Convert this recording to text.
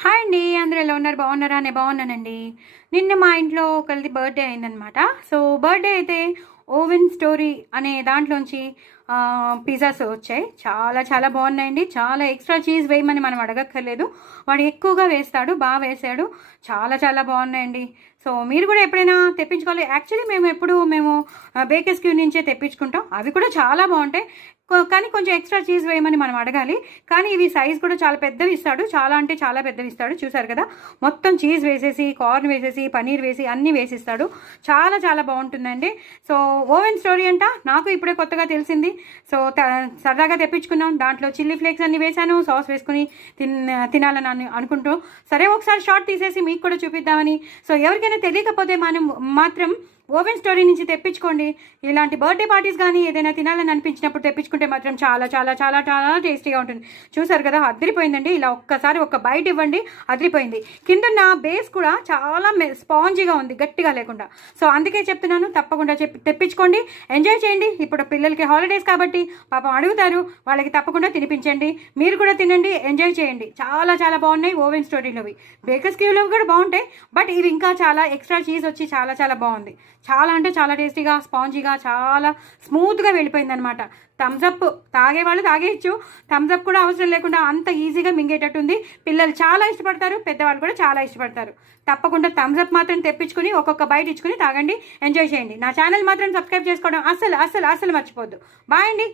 Hi అండి. అందరూ ఎలా ఉన్నారు? బాగున్నారా? నేను బాగున్నానండి. నిన్న మా ఇంట్లో ఒకరిది బర్త్‌డే అయిందనమాట. సో, బర్త్‌డే అయితే ఓవెన్ స్టోరీ అనే దాంట్లోంచి పిజ్జాస్ వచ్చాయి. చాలా చాలా బాగున్నాయండి. చాలా ఎక్స్ట్రా చీజ్ వేయమని మనం అడగక్కర్లేదు. వాడు ఎక్కువగా వేస్తాడు. వేశాడు. చాలా చాలా బాగున్నాయండి. సో, మీరు కూడా ఎప్పుడైనా తెప్పించుకోవాలి. యాక్చువల్లీ మేము బేకర్స్ క్యూ నుంచే తెప్పించుకుంటాం. అవి కూడా చాలా బాగుంటాయి. కానీ కొంచెం ఎక్స్ట్రా చీజ్ వేయమని మనం అడగాలి. కానీ ఇవి సైజ్ కూడా చాలా పెద్దవి ఇస్తాడు. చాలా అంటే చాలా పెద్దవి ఇస్తాడు. చూసారు కదా! మొత్తం చీజ్ వేసేసి, కార్న్ వేసేసి, పన్నీర్ వేసి అన్నీ వేసిస్తాడు. చాలా చాలా బాగుంటుందండి. సో, ఓవెన్ స్టోరీ అంట నాకు ఇప్పుడే కొత్తగా తెలిసింది. సో, సరదాగా తెప్పించుకున్నాం. దాంట్లో చిల్లీ ఫ్లేక్స్ అన్నీ వేశాను. సాస్ వేసుకుని తినాలని అనుకుంటూ సరే ఒకసారి షార్ట్ తీసేసి మీకు కూడా చూపిద్దామని. సో, ఎవరికైనా తెలియకపోతే మనం మాత్రం ఓవెన్ స్టోరీ నుంచి తెప్పించుకోండి. ఇలాంటి బర్త్డే పార్టీస్ కానీ ఏదైనా తినాలని అనిపించినప్పుడు తెప్పించుకుంటే మాత్రం చాలా చాలా చాలా చాలా టేస్టీగా ఉంటుంది. చూసారు కదా! అదిరిపోయిందండి. ఇలా ఒక్కసారి ఒక బైట్ ఇవ్వండి, అదిరిపోయింది. కిందన్న బేస్ కూడా చాలా స్పాంజీగా ఉంది, గట్టిగా లేకుండా. సో, అందుకే చెప్తున్నాను, తప్పకుండా తెప్పించుకోండి, ఎంజాయ్ చేయండి. ఇప్పుడు పిల్లలకి హాలిడేస్ కాబట్టి పాపం అడుగుతారు, వాళ్ళకి తప్పకుండా తినిపించండి. మీరు కూడా తినండి, ఎంజాయ్ చేయండి. చాలా చాలా బాగున్నాయి ఓవెన్ స్టోరీలోవి. బేకర్స్ క్యూలో కూడా బాగుంటాయి, బట్ ఇవి ఇంకా చాలా ఎక్స్ట్రా చీజ్ వచ్చి చాలా చాలా బాగుంది. చాలా అంటే చాలా టేస్టీగా, స్పాంజీగా, చాలా స్మూత్గా వెళ్ళిపోయింది అనమాట. థమ్స్అప్ తాగేవాళ్ళు తాగేయచ్చు. థమ్స్అప్ కూడా అవసరం లేకుండా అంత ఈజీగా మింగేటట్టుంది. పిల్లలు చాలా ఇష్టపడతారు, పెద్దవాళ్ళు కూడా చాలా ఇష్టపడతారు. తప్పకుండా థమ్స్అప్ మాత్రం తెప్పించుకుని ఒక్కొక్క బైట్ ఇచ్చుకుని తాగండి, ఎంజాయ్ చేయండి. నా ఛానల్ మాత్రం సబ్స్క్రైబ్ చేసుకోవడం అస్సలు అస్సలు అస్సలు మర్చిపోద్దు. బాయ్ అండి.